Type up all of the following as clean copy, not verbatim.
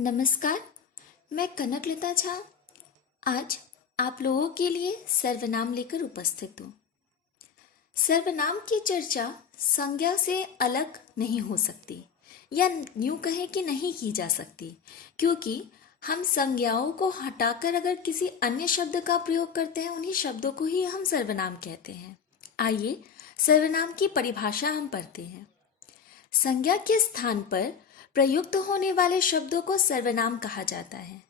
नमस्कार, मैं कनकलता झा आज आप लोगों के लिए सर्वनाम लेकर उपस्थित हूँ। सर्वनाम की चर्चा संज्ञा से अलग नहीं हो सकती या यूं कहें कि नहीं की जा सकती, क्योंकि हम संज्ञाओं को हटाकर अगर किसी अन्य शब्द का प्रयोग करते हैं, उन्हीं शब्दों को ही हम सर्वनाम कहते हैं। आइए सर्वनाम की परिभाषा हम पढ़ते हैं। संज्ञा के स्थान पर प्रयुक्त होने वाले शब्दों को सर्वनाम कहा जाता है।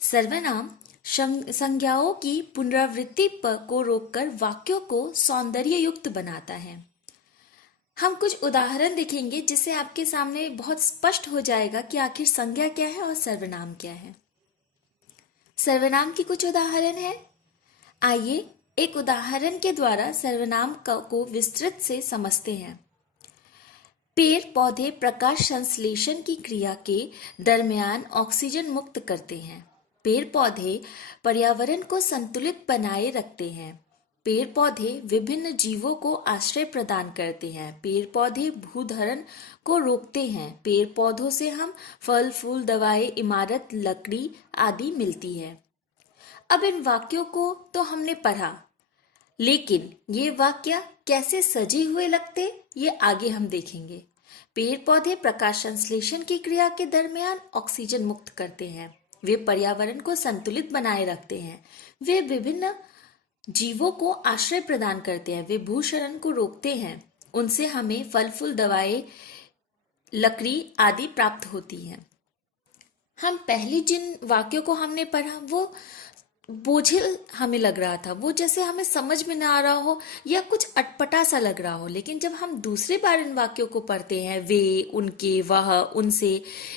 सर्वनाम संज्ञाओं की पुनरावृत्ति को रोककर वाक्यों को सौंदर्य युक्त बनाता है। हम कुछ उदाहरण देखेंगे जिससे आपके सामने बहुत स्पष्ट हो जाएगा कि आखिर संज्ञा क्या है और सर्वनाम क्या है। सर्वनाम की कुछ उदाहरण है। आइए एक उदाहरण के द्वारा सर्वनाम को विस्तृत से समझते हैं। पेड़ पौधे प्रकाश संश्लेषण की क्रिया के दरमियान ऑक्सीजन मुक्त करते हैं। पेड़ पौधे पर्यावरण को संतुलित बनाए रखते हैं। पेड़ पौधे विभिन्न जीवों को आश्रय प्रदान करते हैं। पेड़ पौधे भूधरण को रोकते हैं। पेड़ पौधों से हम फल फूल दवाएं इमारत लकड़ी आदि मिलती है। अब इन वाक्यों को तो हमने पढ़ा, लेकिन ये वाक्य कैसे सजे हुए लगते ये आगे हम देखेंगे। पेड़ पौधे प्रकाश संश्लेषण की क्रिया के दरमियान ऑक्सीजन मुक्त करते हैं। वे पर्यावरण को संतुलित बनाए रखते हैं। वे विभिन्न जीवों को आश्रय प्रदान करते हैं। वे भूक्षरण को रोकते हैं। उनसे हमें फल फूल दवाएं लकड़ी आदि प्राप्त होती हैं। हम पहले जिन वाक्यों को हमने पढ़ा वो बोझिल हमें लग रहा था, वो जैसे हमें समझ में ना आ रहा हो या कुछ अटपटा सा लग रहा हो। लेकिन जब हम दूसरी बार इन वाक्यों को पढ़ते हैं, वे, उनके, वह, उनसे,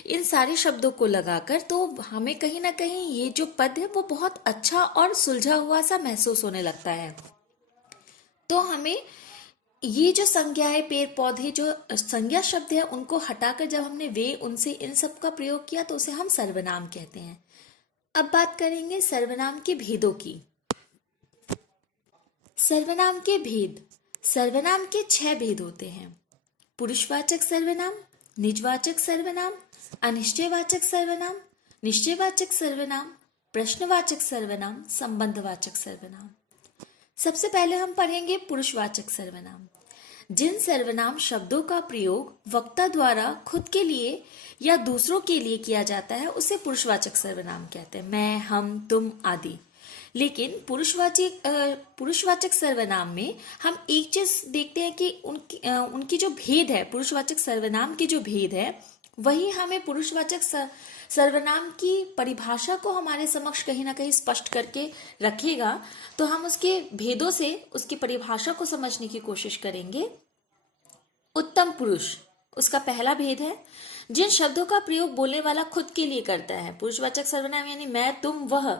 इन सारे शब्दों को लगाकर, तो हमें कहीं ना कहीं ये जो पद है वो बहुत अच्छा और सुलझा हुआ सा महसूस होने लगता है। तो हमें ये जो संज्ञा है, पेड़ पौधे, जो संज्ञा शब्द है, उनको हटाकर जब हमने वे, उनसे, इन सब का प्रयोग किया तो उसे हम सर्वनाम कहते हैं। अब बात करेंगे सर्वनाम के भेदों की। सर्वनाम के भेद। सर्वनाम के 6 भेद होते हैं। पुरुषवाचक सर्वनाम, निजवाचक सर्वनाम, अनिश्चयवाचक सर्वनाम, निश्चयवाचक सर्वनाम, प्रश्नवाचक सर्वनाम, संबंधवाचक सर्वनाम। सबसे पहले हम पढ़ेंगे पुरुषवाचक सर्वनाम। जिन सर्वनाम शब्दों का प्रयोग वक्ता द्वारा खुद के लिए या दूसरों के लिए किया जाता है उसे पुरुषवाचक सर्वनाम कहते हैं। मैं, हम, तुम आदि। लेकिन पुरुषवाचक सर्वनाम में हम एक चीज देखते हैं कि उनकी जो भेद है, पुरुषवाचक सर्वनाम के जो भेद है, वही हमें पुरुषवाचक सर्वनाम की परिभाषा को हमारे समक्ष कहीं ना कहीं स्पष्ट करके रखेगा। तो हम उसके भेदों से उसकी परिभाषा को समझने की कोशिश करेंगे। उत्तम पुरुष, उसका पहला भेद है। जिन शब्दों का प्रयोग बोलने वाला खुद के लिए करता है। पुरुषवाचक सर्वनाम यानी मैं, तुम, वह,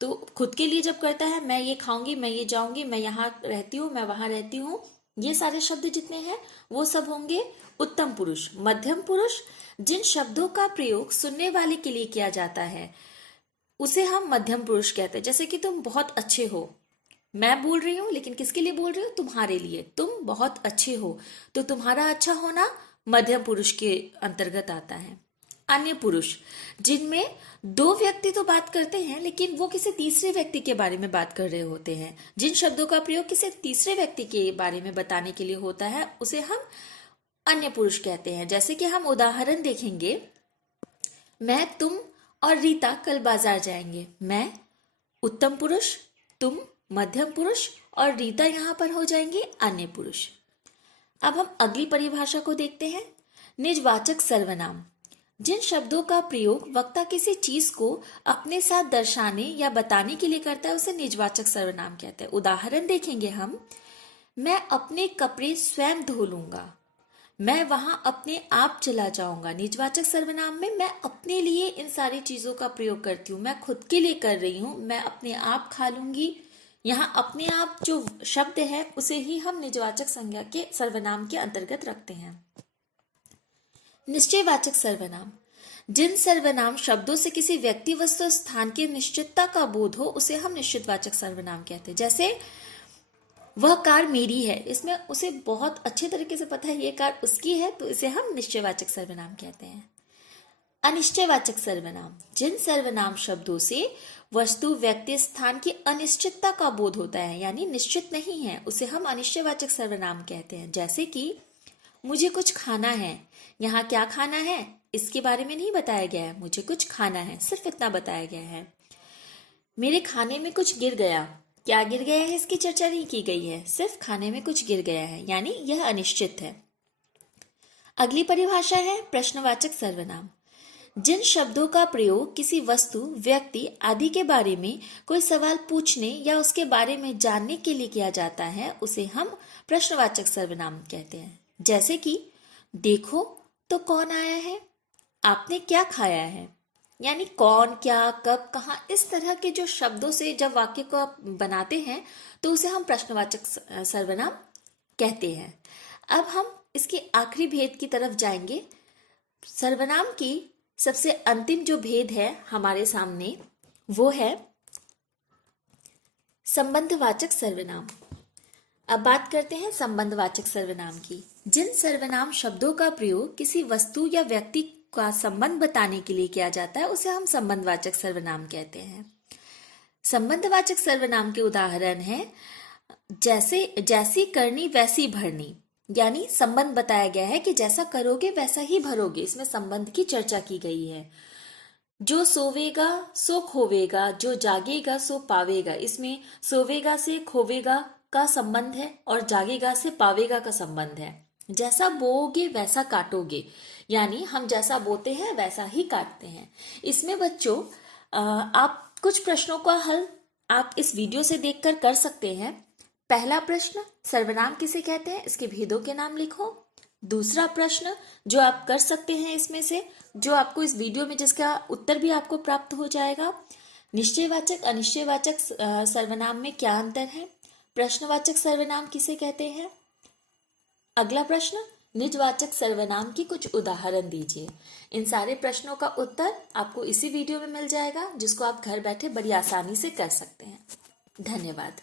तो खुद के लिए जब करता है, मैं ये खाऊंगी, मैं ये जाऊंगी, मैं यहाँ रहती हूँ, मैं वहां रहती हूँ, ये सारे शब्द जितने हैं वो सब होंगे उत्तम पुरुष। मध्यम पुरुष, जिन शब्दों का प्रयोग सुनने वाले के लिए किया जाता है उसे हम मध्यम पुरुष कहते हैं। जैसे कि तुम बहुत अच्छे हो, मैं बोल रही हूं, लेकिन किसके लिए बोल रही हूं? तुम्हारे लिए। तुम बहुत अच्छे हो, तो तुम्हारा अच्छा होना मध्यम पुरुष के अंतर्गत आता है। अन्य पुरुष, जिनमें 2 व्यक्ति तो बात करते हैं लेकिन वो किसी तीसरे व्यक्ति के बारे में बात कर रहे होते हैं। जिन शब्दों का प्रयोग किसी तीसरे व्यक्ति के बारे में बताने के लिए होता है उसे हम अन्य पुरुष कहते हैं। जैसे कि हम उदाहरण देखेंगे, मैं, तुम और रीता कल बाजार जाएंगे। मैं उत्तम पुरुष, तुम मध्यम पुरुष और रीता यहां पर हो जाएंगे अन्य पुरुष। अब हम अगली परिभाषा को देखते हैं। निजवाचक सर्वनाम, जिन शब्दों का प्रयोग वक्ता किसी चीज को अपने साथ दर्शाने या बताने के लिए करता है उसे निजवाचक सर्वनाम कहते हैं। उदाहरण देखेंगे हम, मैं अपने कपड़े स्वयं धो लूंगा, मैं वहां अपने आप चला जाऊंगा। निजवाचक सर्वनाम में मैं अपने लिए इन सारी चीजों का प्रयोग करती हूँ, मैं खुद के लिए कर रही हूँ, मैं अपने आप खा लूंगी। यहाँ अपने आप जो शब्द है उसे ही हम निजवाचक संज्ञा के सर्वनाम के अंतर्गत रखते हैं। निश्चयवाचक सर्वनाम, जिन सर्वनाम शब्दों से किसी व्यक्ति वस्तु स्थान की निश्चितता का बोध हो उसे हम निश्चितवाचक सर्वनाम कहते हैं। जैसे वह कार मेरी है, इसमें उसे बहुत अच्छे तरीके से पता है ये कार उसकी है, तो इसे हम निश्चयवाचक सर्वनाम कहते हैं। अनिश्चयवाचक सर्वनाम, जिन सर्वनाम शब्दों से वस्तु, व्यक्ति, स्थान की अनिश्चितता का बोध होता है, यानी निश्चित नहीं है, उसे हम अनिश्चयवाचक सर्वनाम कहते हैं। जैसे कि मुझे कुछ खाना है, यहाँ क्या खाना है इसके बारे में नहीं बताया गया है, मुझे कुछ खाना है, सिर्फ इतना बताया गया है। मेरे खाने में कुछ गिर गया, क्या गिर गया है इसकी चर्चा नहीं की गई है, सिर्फ खाने में कुछ गिर गया है, यानी यह अनिश्चित है। अगली परिभाषा है प्रश्नवाचक सर्वनाम, जिन शब्दों का प्रयोग किसी वस्तु, व्यक्ति आदि के बारे में कोई सवाल पूछने या उसके बारे में जानने के लिए किया जाता है, उसे हम प्रश्नवाचक सर्वनाम कहते हैं। जैसे कि देखो तो कौन आया है, आपने क्या खाया है, यानी कौन, क्या, कब, कहाँ, इस तरह के जो शब्दों से जब वाक्य को आप बनाते हैं तो उसे हम प्रश्नवाचक सर्वनाम कहते हैं। अब हम इसके आखिरी भेद की तरफ जाएंगे। सर्वनाम की सबसे अंतिम जो भेद है हमारे सामने वो है संबंधवाचक सर्वनाम। अब बात करते हैं संबंधवाचक सर्वनाम की। जिन सर्वनाम शब्दों का प्रयोग किसी वस्तु या व्यक्ति का संबंध बताने के लिए किया जाता है उसे हम संबंधवाचक सर्वनाम कहते हैं। संबंधवाचक सर्वनाम के उदाहरण हैं जैसी करनी वैसी भरनी, यानी संबंध बताया गया है कि जैसा करोगे वैसा ही भरोगे, इसमें संबंध की चर्चा की गई है। जो सोवेगा सो खोवेगा, जो जागेगा सो पावेगा, इसमें सोवेगा से खोवेगा का संबंध है और जागेगा से पावेगा का संबंध है। जैसा बोओगे वैसा काटोगे, यानी हम जैसा बोते हैं वैसा ही काटते हैं। इसमें बच्चों आप कुछ प्रश्नों का हल आप इस वीडियो से देखकर कर सकते हैं। पहला प्रश्न, सर्वनाम किसे कहते हैं, इसके भेदों के नाम लिखो। दूसरा प्रश्न जो आप कर सकते हैं इसमें से, जो आपको इस वीडियो में जिसका उत्तर भी आपको प्राप्त हो जाएगा, निश्चयवाचक अनिश्चयवाचक सर्वनाम में क्या अंतर है, प्रश्नवाचक सर्वनाम किसे कहते हैं। अगला प्रश्न, निजवाचक सर्वनाम की कुछ उदाहरण दीजिए। इन सारे प्रश्नों का उत्तर आपको इसी वीडियो में मिल जाएगा, जिसको आप घर बैठे बड़ी आसानी से कर सकते हैं। धन्यवाद।